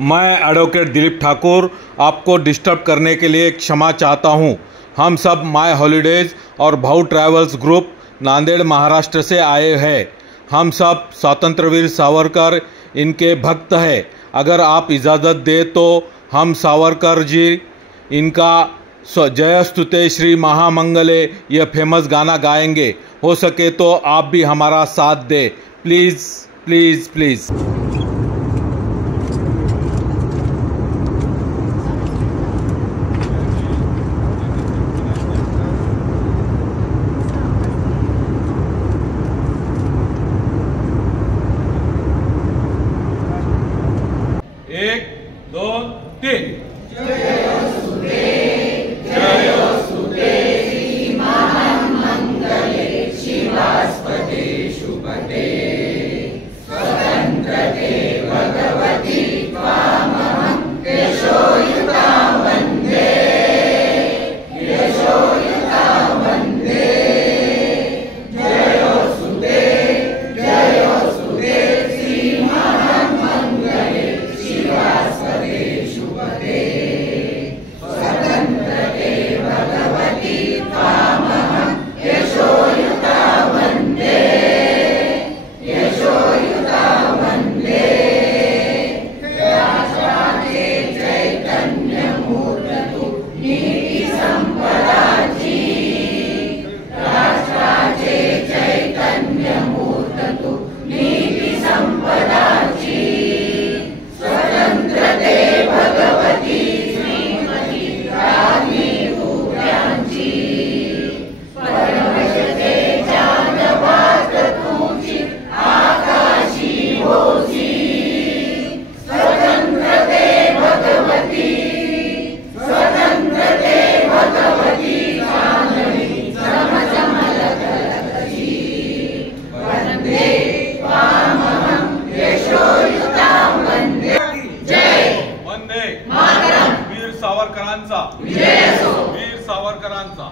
मैं एडवोकेट दिलीप ठाकुर आपको डिस्टर्ब करने के लिए क्षमा चाहता हूं। हम सब माय हॉलीडेज और भाऊ ट्रैवल्स ग्रुप नांदेड़ महाराष्ट्र से आए हैं। हम सब स्वातंत्रवीर सावरकर इनके भक्त हैं। अगर आप इजाज़त दें तो हम सावरकर जी इनका जयस्तुते श्री महामंगले यह फेमस गाना गाएंगे। हो सके तो आप भी हमारा साथ दें, प्लीज़ प्लीज़ प्लीज़। एक दो तीन। वीर सावरकरांचा, वीर सावरकरांचा।